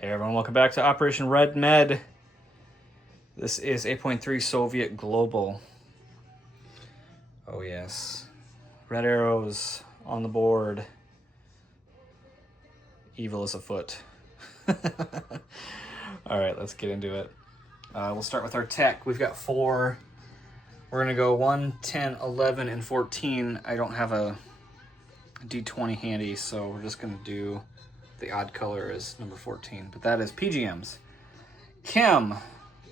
Hey everyone, welcome back to Operation Red Med. This is 8.3 Soviet Global. Oh yes. Red arrows on the board. Evil is afoot. Alright, let's get into it. We'll start with our tech. We've got 4. We're going to go 1, 10, 11, and 14. I don't have a D20 handy, so we're just going to do the odd color is number 14. But that is PGMs, Chem,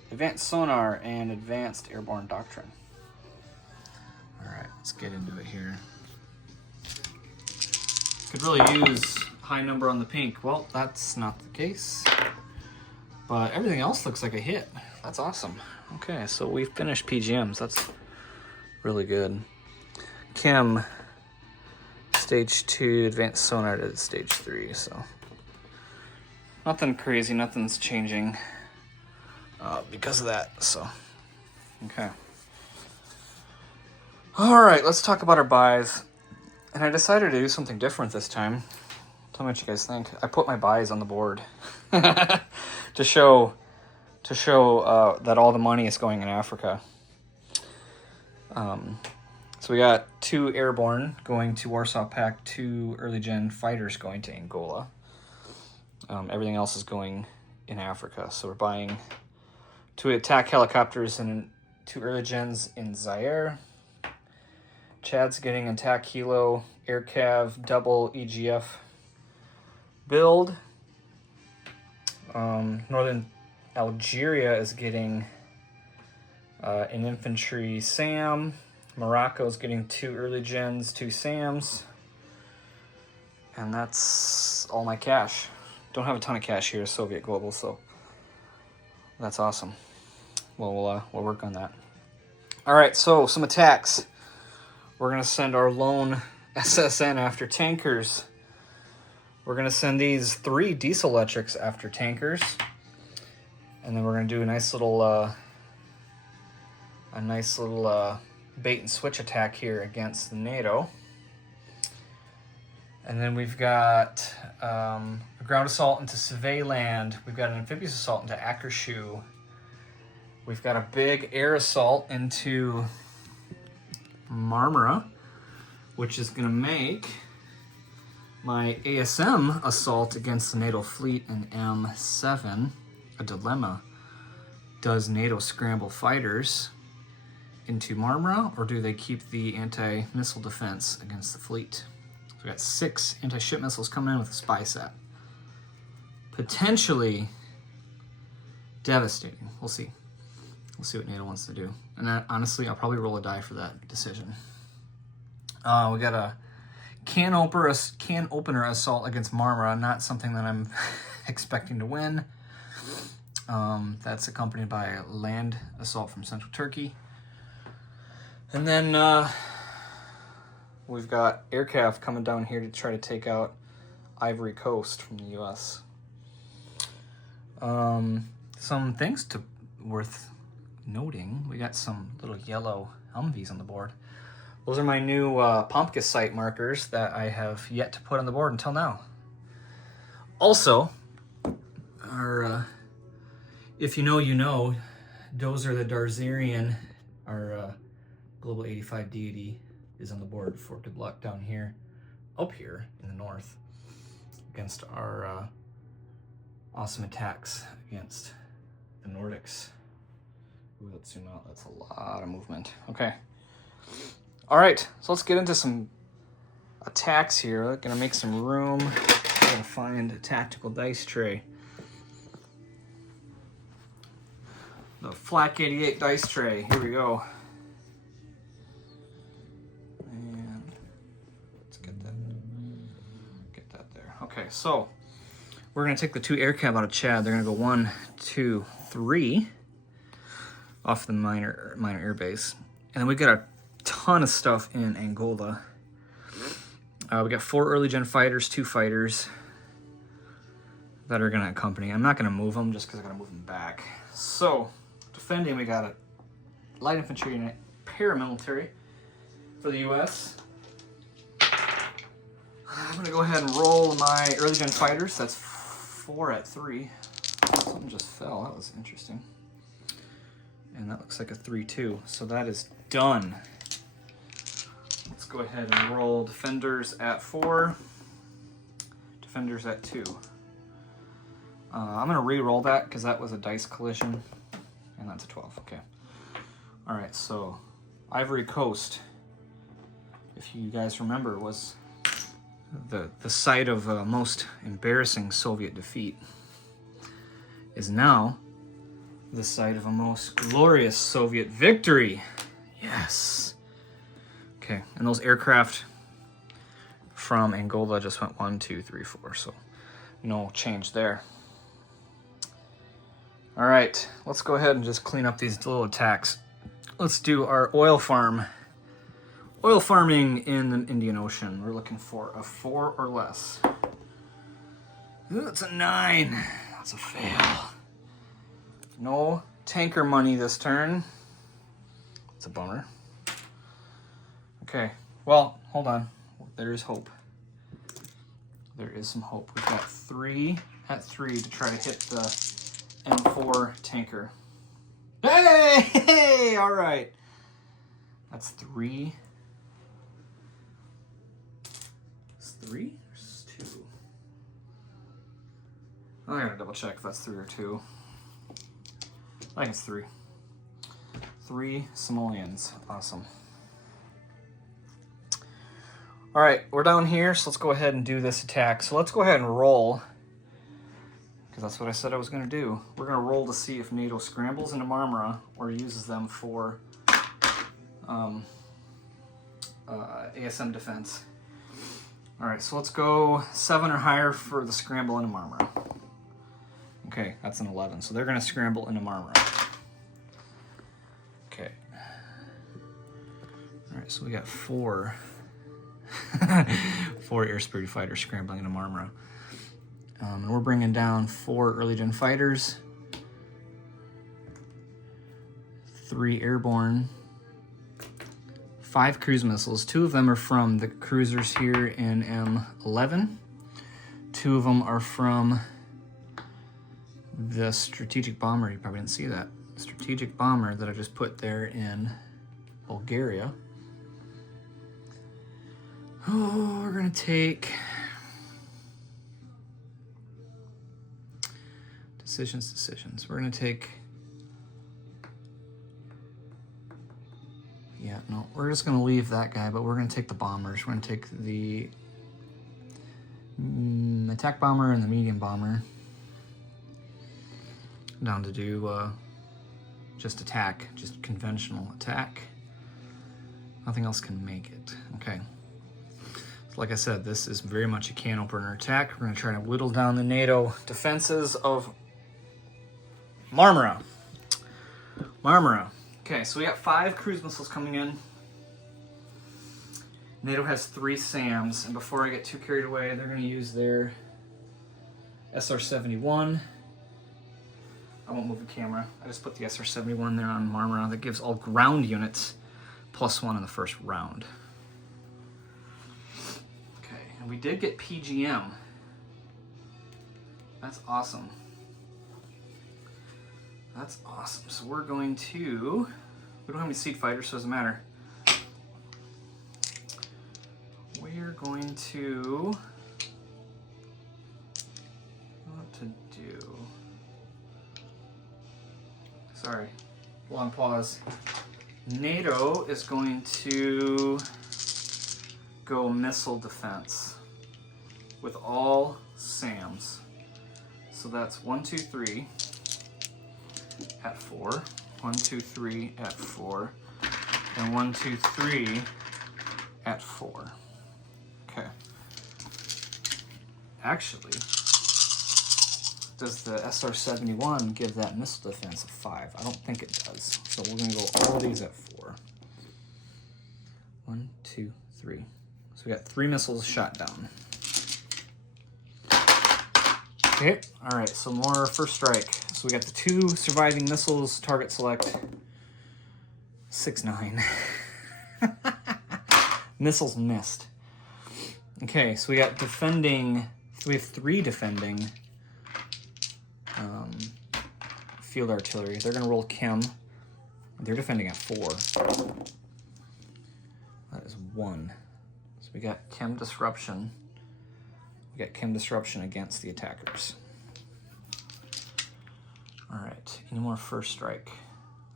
Advanced Sonar, and Advanced Airborne Doctrine. Alright, let's get into it here. Could really use high number on the pink. Well, that's not the case. But everything else looks like a hit. That's awesome. Okay, so we've finished PGMs. That's really good. Chem, stage 2, Advanced Sonar to stage 3, so nothing crazy, nothing's changing because of that, so okay. All right, let's talk about our buys. And I decided to do something different this time. Tell me what you guys think. I put my buys on the board to show that all the money is going in Africa. So we got 2 airborne going to Warsaw Pact, 2 early gen fighters going to Angola. Everything else is going in Africa. So we're buying 2 attack helicopters and 2 early gens in Zaire. Chad's getting attack helo, air cav, double EGF build. Northern Algeria is getting an infantry SAM. Morocco's getting 2 early gens, 2 SAMs. And that's all my cash. Don't have a ton of cash here, Soviet Global, so that's awesome. Well, we'll work on that. All right, so some attacks. We're going to send our lone SSN after tankers. We're going to send these 3 diesel electrics after tankers. And then we're going to do a nice little bait and switch attack here against NATO. And then we've got a ground assault into Surveyland. We've got an amphibious assault into Akershu. We've got a big air assault into Marmara, which is going to make my ASM assault against the NATO fleet in M7 a dilemma. Does NATO scramble fighters into Marmara, or do they keep the anti-missile defense against the fleet? So we got 6 anti-ship missiles coming in with a spy set. Potentially devastating. We'll see. We'll see what NATO wants to do. And that, honestly, I'll probably roll a die for that decision. We got a can opener assault against Marmara. Not something that I'm expecting to win. That's accompanied by a land assault from central Turkey. And then we've got aircraft coming down here to try to take out Ivory Coast from the U.S. Some things worth noting. We got some little yellow Humvees on the board. Those are my new Pompkus site markers that I have yet to put on the board until now. Also, our if you know, you know, Dozer the Darzarian, our Global 85 deity, is on the board for good luck down here, up here in the north, against our awesome attacks against the Nordics. Ooh, let's zoom out. That's a lot of movement. Okay. All right, so let's get into some attacks here. We're gonna make some room. We're gonna find a tactical dice tray. The Flak 88 dice tray. Here we go. And let's get that there. Okay, so we're gonna take the 2 air cav out of Chad. They're gonna go 1, 2, 3 off the minor air base, and then we've got a ton of stuff in Angola. We got 4 early gen fighters, 2 fighters that are gonna accompany. I'm not gonna move them just because I'm gonna move them back. So defending, we got a light infantry and a paramilitary for the U.S. I'm gonna go ahead and roll my early gen fighters. That's 4 at 3. Something just fell. That was interesting. And that looks like a 3-2. So that is done. Let's go ahead and roll defenders at 4. Defenders at 2. I'm going to re-roll that because that was a dice collision. And that's a 12. Okay. All right, so Ivory Coast, if you guys remember, was the site of a most embarrassing Soviet defeat, is now the site of a most glorious Soviet victory. Yes. Okay, and those aircraft from Angola just went 1, 2, 3, 4, so no change there. All right, let's go ahead and just clean up these little attacks. Let's do our oil farm. Oil farming in the Indian Ocean. We're looking for a 4 or less. Ooh, that's a 9. That's a fail. No tanker money this turn. It's a bummer. Okay, well, hold on. There is hope. There is some hope. We've got 3 at 3 to try to hit the M4 tanker. Hey! All right. That's 3. It's 3 or 2? I gotta double check if that's 3 or 2. I think it's 3. 3 simoleons. Awesome. All right, we're down here, so let's go ahead and do this attack. So let's go ahead and roll, because that's what I said I was going to do. We're going to roll to see if NATO scrambles into Marmara or uses them for ASM defense. All right, so let's go 7 or higher for the scramble into Marmara. Okay, that's an 11. So they're going to scramble into Marmara. Okay. All right, so we got 4. 4 air superiority fighters scrambling into Marmara. And we're bringing down 4 early gen fighters, 3 airborne, 5 cruise missiles. 2 of them are from the cruisers here in M11. 2 of them are from the strategic bomber. You probably didn't see that. Strategic bomber that I just put there in Bulgaria. Oh, we're gonna take decisions. We're gonna take, yeah, no, we're just gonna leave that guy, but we're gonna take the bombers. We're gonna take the attack bomber and the medium bomber down to do just attack, just conventional attack. Nothing else can make it. Okay. Like I said, this is very much a can opener attack. We're going to try to whittle down the NATO defenses of Marmara. Okay, so we got 5 cruise missiles coming in. NATO has 3 SAMs, and before I get too carried away, they're going to use their SR-71. I won't move the camera. I just put the SR-71 there on Marmara. That gives all ground units +1 in the first round. We did get PGM. That's awesome. That's awesome. So we're going to... We don't have any seed fighters, so it doesn't matter. We're going to... What to do? Sorry. Long pause. NATO is going to go missile defense with all SAMs. So that's 1, 2, 3 at 4, 1, 2, 3 at 4, and 1, 2, 3 at 4. Okay. Actually, does the SR-71 give that missile defense a 5? I don't think it does. So we're going to go all of these at 4. 1, 2, 3. So we got 3 missiles shot down. Okay, all right, so more first strike. So we got the 2 surviving missiles, target select, 6-9. Missiles missed. Okay, so we got defending, we have 3 defending field artillery. They're going to roll Chem. They're defending at 4. That is 1. So we got Chem Disruption. We got Chem Disruption against the attackers. All right, any more first strike?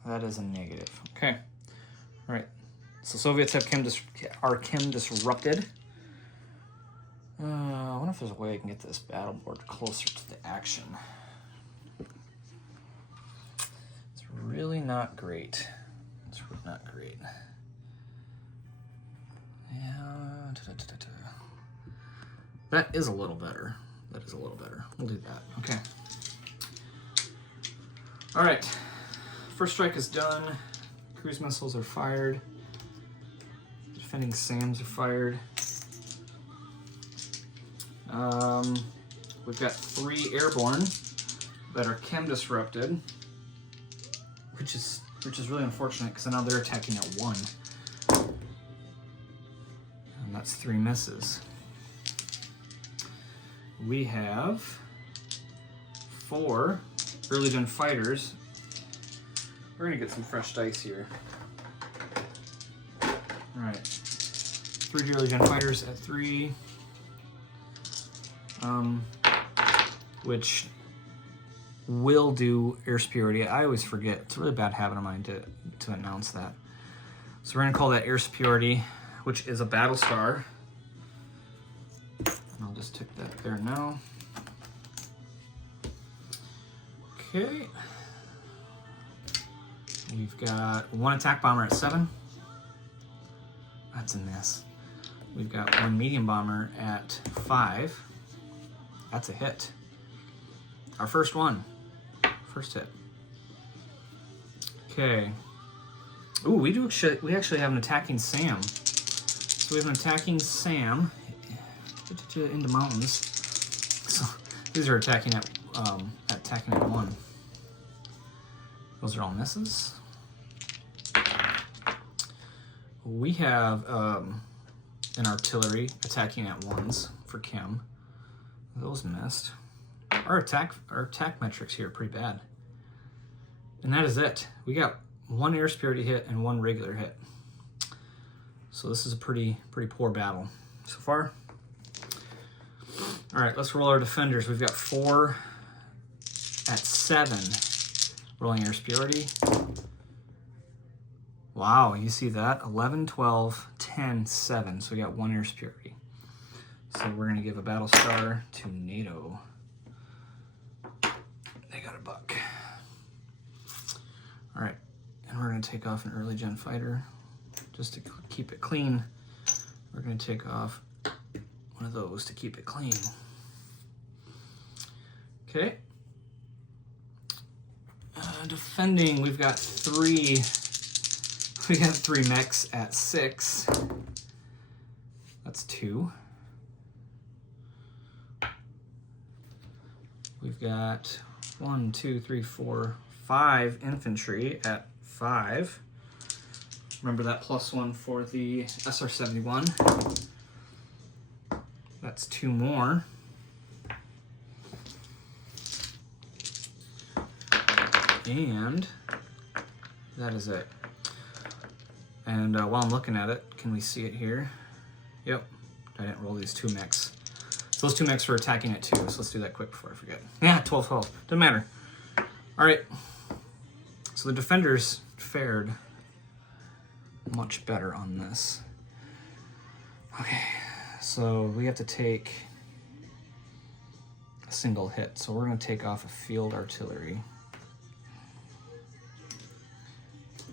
That is a negative. Okay, all right. So Soviets have Chem disrupted. I wonder if there's a way I can get this battle board closer to the action. It's really not great. It's really not great. Yeah. That is a little better. That is a little better. We'll do that. Okay. All right. First strike is done. Cruise missiles are fired. Defending SAMs are fired. We've got 3 airborne that are Chem disrupted, which is really unfortunate because now they're attacking at 1, and that's 3 misses. We have 4 early gen fighters. We're gonna get some fresh dice here. All right, 3 early gen fighters at 3. Which will do air superiority. I always forget. It's a really bad habit of mine to announce that. So we're going to call that air superiority, which is a battle star. And I'll just tick that there now. Okay. We've got 1 attack bomber at 7. That's a miss. We've got 1 medium bomber at 5. That's a hit. Our first one. First hit. Okay. Ooh, we actually have an attacking SAM. So we have an attacking SAM into mountains. So these are attacking at 1. Those are all misses. We have an artillery attacking at 1s for Chem. Those missed. Our attack metrics here are pretty bad. And that is it. We got 1 air superiority hit and 1 regular hit. So this is a pretty poor battle so far. All right, let's roll our defenders. We've got 4 at 7 rolling air superiority. Wow, you see that? 11, 12, 10, 7. So we got 1 air superiority. So we're going to give a battle star to NATO. They got a buck. All right, and we're going to take off an early gen fighter. Just to keep it clean, we're going to take off one of those to keep it clean. Okay. Defending, we've got 3. We got 3 mechs at 6. That's 2. We've got 1, 2, 3, 4, 5 infantry at 5. Remember that +1 for the SR-71. That's 2 more. And that is it. And while I'm looking at it, can we see it here? Yep, I didn't roll these 2 mechs. So those 2 mechs were attacking at 2, so let's do that quick before I forget. Yeah, 12, 12, doesn't matter. All right, so the defenders fared much better on this. Okay, so we have to take a single hit. So we're gonna take off a field artillery.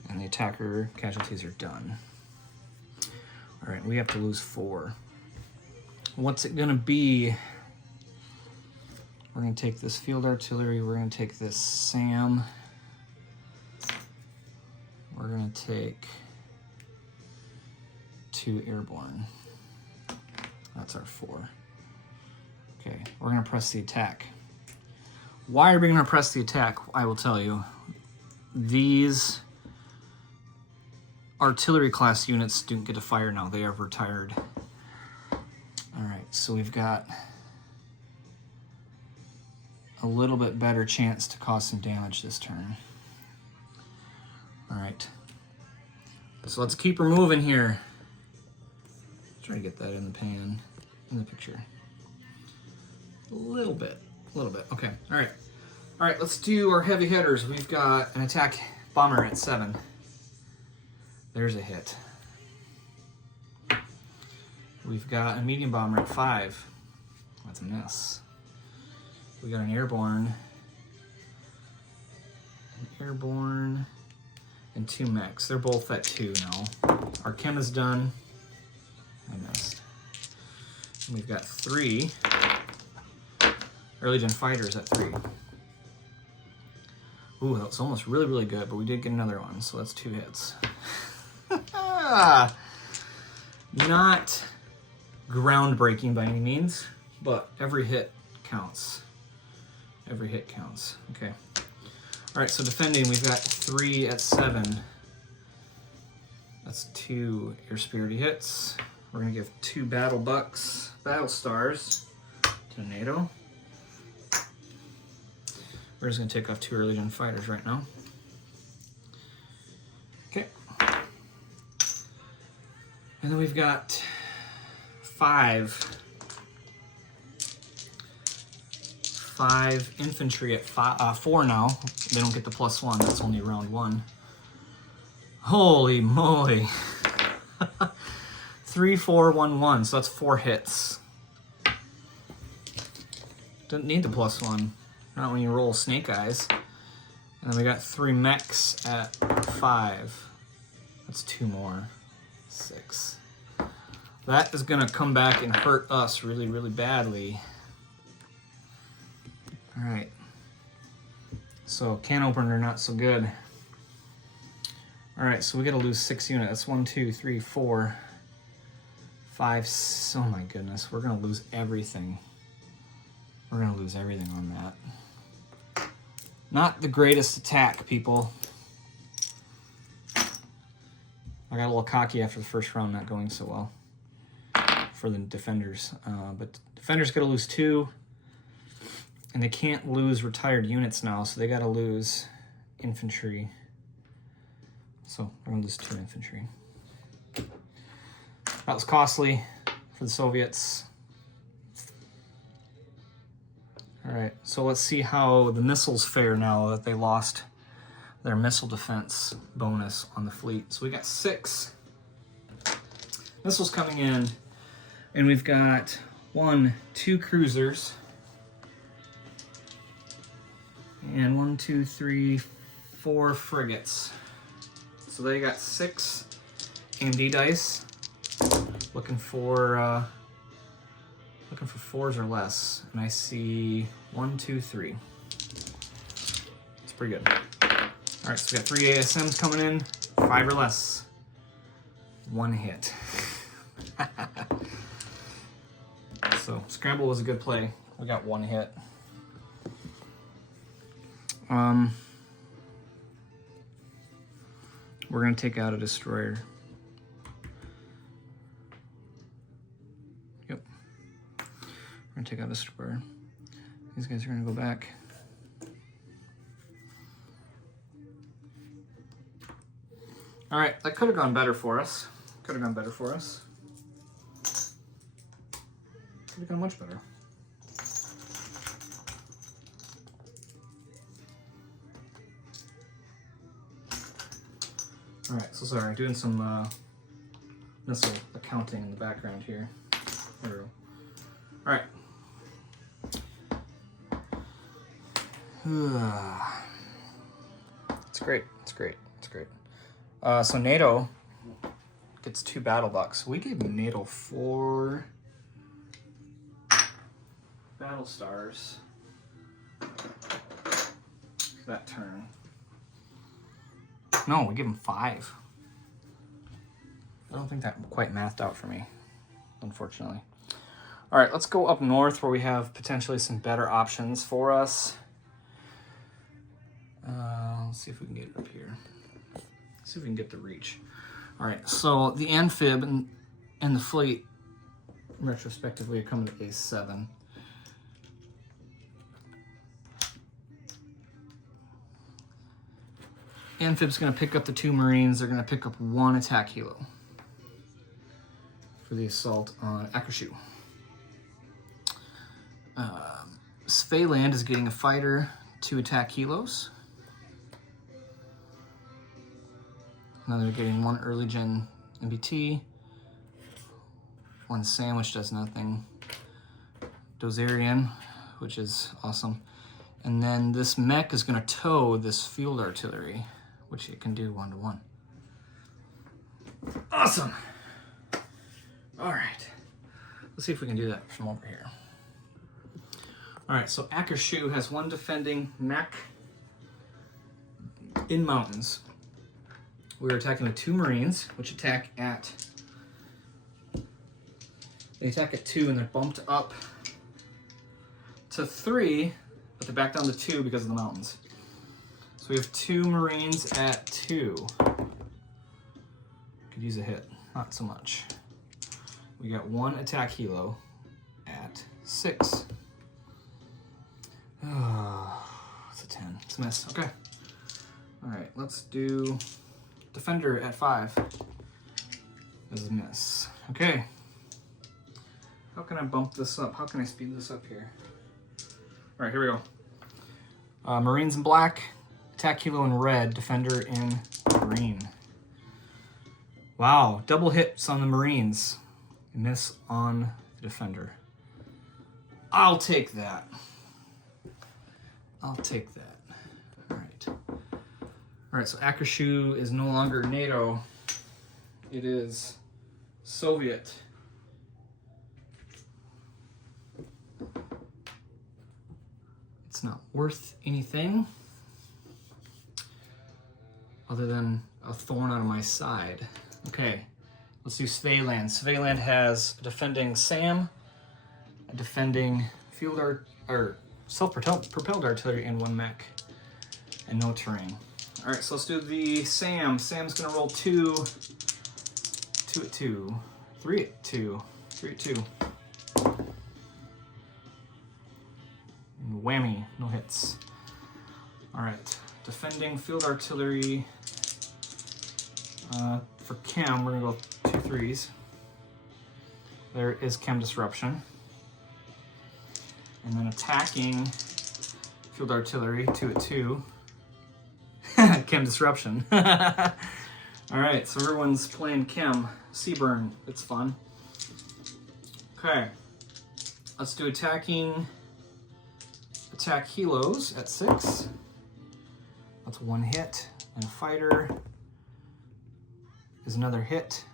And the attacker casualties are done. All right, we have to lose 4. What's it gonna be? We're gonna take this field artillery, we're gonna take this SAM, we're gonna take 2 airborne. That's our 4. Okay, we're gonna press the attack. Why are we gonna press the attack? I will tell you. These artillery class units don't get to fire now, they are retired. All right, so we've got a little bit better chance to cause some damage this turn. All right. So let's keep her moving here. Try to get that in the pan, in the picture. A little bit. Okay, all right. All right, let's do our heavy hitters. We've got an attack bomber at 7. There's a hit. We've got a medium bomber at 5. That's a miss. We got an airborne, and 2 mechs. They're both at 2 now. Our chem is done. I missed. And we've got 3 early gen fighters at 3. Ooh, that was almost really, really good, but we did get another one, so that's 2 hits. Not groundbreaking by any means, but every hit counts. Every hit counts. Okay. All right, so defending, we've got 3 at 7. That's 2 air spirited hits. We're gonna give 2 battle stars to NATO. We're just gonna take off 2 early gen fighters right now. Okay. And then we've got 5 infantry at 4 now. They don't get the +1, that's only round 1. Holy moly. 3, 4, 1, 1, so that's 4 hits. Didn't need the +1, not when you roll snake eyes. And then we got 3 mechs at 5. That's 2 more, 6. That is gonna come back and hurt us really, really badly. All right, so can opener not so good. All right, so we gotta lose 6 units. That's 1, 2, 3, 4, 5, oh my goodness, we're gonna lose everything. We're gonna lose everything on that. Not the greatest attack, people. I got a little cocky after the first round not going so well for the defenders. But defenders gotta lose 2. And they can't lose retired units now, so they gotta lose infantry. So we're gonna lose 2 infantry. That was costly for the Soviets. All right, so let's see how the missiles fare now that they lost their missile defense bonus on the fleet. So we got 6 missiles coming in, and we've got 1, 2 cruisers, and 1, 2, 3, 4 frigates. So they got 6 AMD dice. Looking for 4s or less, and I see 1, 2, 3. It's pretty good. All right, so we got 3 ASMs coming in, 5 or less. 1 hit. So scramble was a good play. We got 1 hit. We're gonna take out a destroyer. Yep. We're gonna take out a destroyer. These guys are gonna go back. All right, that could have gone better for us. Could have gone better for us. Could have gone much better. All right, so sorry, doing some missile accounting in the background here. There we go. All right. It's great, it's great, it's great. So NATO gets 2 battle bucks. We gave NATO 4 battle stars that turn. No, we give them 5. I don't think that quite mathed out for me, unfortunately. All right, let's go up north where we have potentially some better options for us. Let's see if we can get it up here. See if we can get the reach. All right, so the amphib and the fleet retrospectively are coming to A7. Amphib's going to pick up the 2 Marines. They're going to pick up 1 attack helo for the assault on Akershu. Svealand is getting a fighter, 2 attack helos. Now they're getting 1 early gen MBT, 1 SAM, which does nothing, Dozerian, which is awesome. And then this mech is going to tow this field artillery, which it can do 1-to-1. Awesome! Alright, let's see if we can do that from over here. Alright, so Akershu has 1 defending mech in mountains. We're attacking the 2 Marines, which attack at... They attack at 2 and they're bumped up to 3, but they're back down to 2 because of the mountains. So we have 2 Marines at 2. Could use a hit, not so much. We got 1 attack helo at 6. Oh, it's a 10. It's a miss. Okay. All right, let's do defender at 5. As a miss. Okay. How can I bump this up? How can I speed this up here? All right, here we go. Marines in black, attack helo in red, defender in green. Wow, double hits on the Marines. Miss on the defender. I'll take that. I'll take that. All right. All right, so Akershu is no longer NATO. It is Soviet. It's not worth anything other than a thorn out of my side. Okay, let's do Svealand. Svealand has a defending SAM, a defending field art, or self-propelled artillery, and 1 mech, and no terrain. All right, so let's do the SAM. SAM's gonna roll 2 at 2, 3 at 2, 3 at 2. And whammy, no hits. All right, defending field artillery. For chem, we're gonna go 2 3s. There is chem disruption. And then attacking field artillery, 2 at 2. Chem disruption. All right, so everyone's playing chem. Seaburn, it's fun. Okay, let's do attacking attack helos at 6. That's 1 hit, and a fighter is another hit.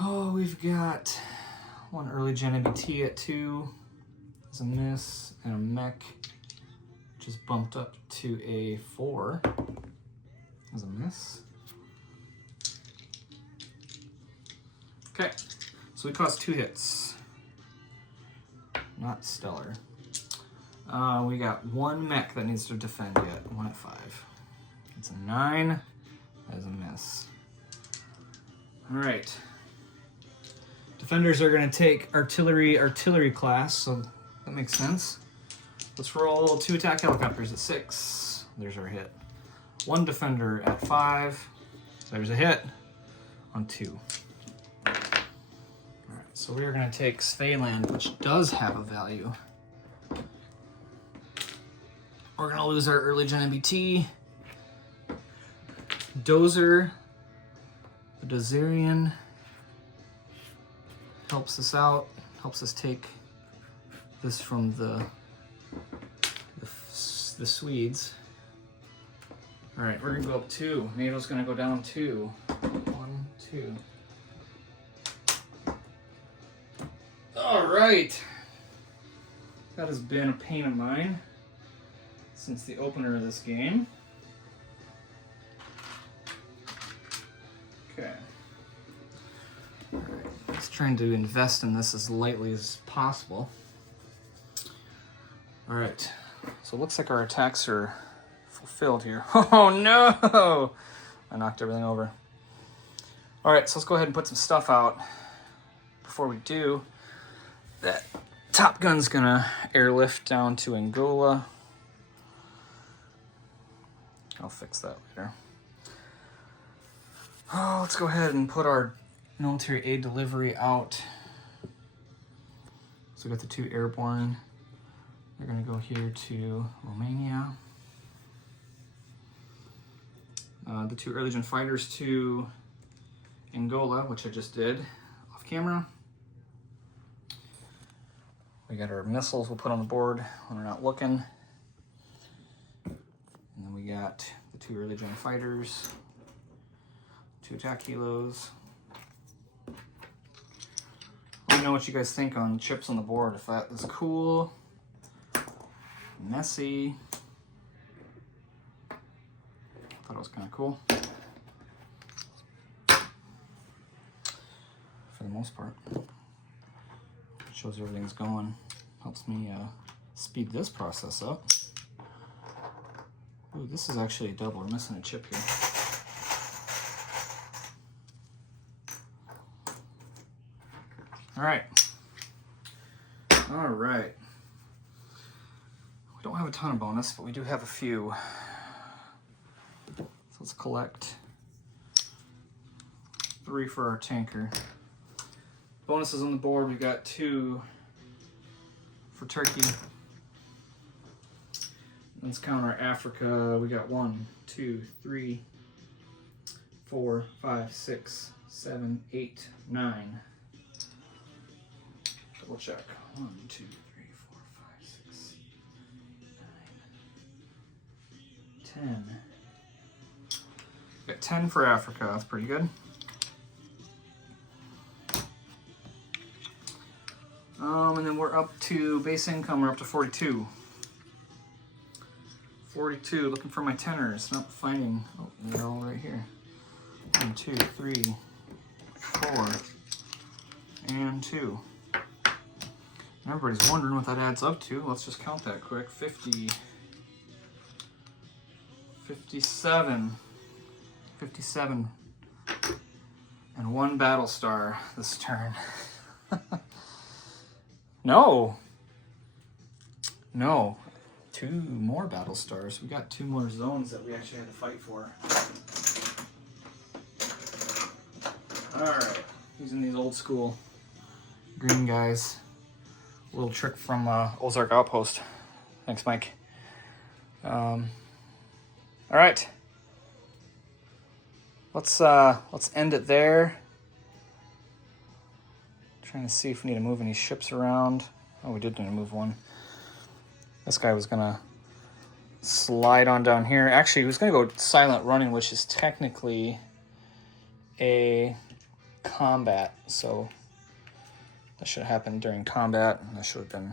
Oh, we've got 1 early gen MBT at 2 is a miss, and a mech which is bumped up to a 4 is a miss. Okay, so we cost 2 hits. Not stellar. We got 1 mech that needs to defend yet. 1 at 5. It's a 9. That is a miss. All right. Defenders are going to take artillery class, so that makes sense. Let's roll 2 attack helicopters at 6. There's our hit. 1 defender at 5. There's a hit on 2. All right, so we're going to take Svealand, which does have a value. We're going to lose our early gen MBT. Dozer, the Dozerian, helps us out, helps us take this from the Swedes. All right, we're gonna go up 2. NATO's gonna go down 2. 1, 2. All right. That has been a pain of mine since the opener of this game. Okay. All right. Just trying to invest in this as lightly as possible. All right. So it looks like our attacks are fulfilled here. Oh no! I knocked everything over. All right, so let's go ahead and put some stuff out. Before we do, that Top Gun's gonna airlift down to Angola. I'll fix that later. Oh, let's go ahead and put our military aid delivery out. So we got the 2 airborne. They're gonna go here to Romania. The 2 Air Legion fighters to Angola, which I just did off camera. We got our missiles we'll put on the board when we're not looking. And then we got the 2 Air Legion fighters, 2 attack helos. Let me know what you guys think on chips on the board. If that is cool, messy. Thought it was kind of cool. For the most part. Shows everything's going. Helps me speed this process up. Ooh, this is actually a double. We're missing a chip here. All right. All right. We don't have a ton of bonus, but we do have a few. So let's collect 3 for our tanker. Bonuses on the board, we got 2 for Turkey. Let's count our Africa. We got 1, 2, 3, 4, 5, 6, 7, 8, 9. Double check. 1, 2, 3, 4, 5, 6, 9, 10. We got 10 for Africa. That's pretty good. And then we're up to base income, we're up to 42. 42, looking for my tenors, not finding, oh, they're all right here. 1, 2, 3, 4, and 2. And everybody's wondering what that adds up to. Let's just count that quick. 50, 57, 57, and 1 battle star this turn. No. 2 more battle stars. We got 2 more zones that we actually had to fight for. Alright. Using these old school green guys. A little trick from Ozark Outpost. Thanks, Mike. Alright. Let's end it there. Trying to see if we need to move any ships around. Oh, we did need to move one. This guy was gonna slide on down here. Actually, he was gonna go silent running, which is technically a combat. So that should have happened during combat. That should have been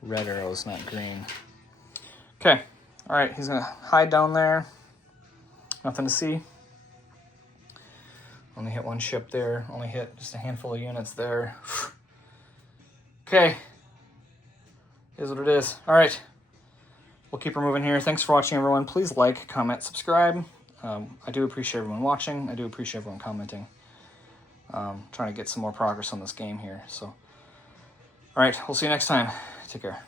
red arrows, not green. Okay. All right. He's gonna hide down there. Nothing to see. Only hit 1 ship there. Only hit just a handful of units there. Okay. Is what it is. All right. We'll keep her moving here. Thanks for watching, everyone. Please like, comment, subscribe. I do appreciate everyone watching. I do appreciate everyone commenting. Trying to get some more progress on this game here. So, all right. We'll see you next time. Take care.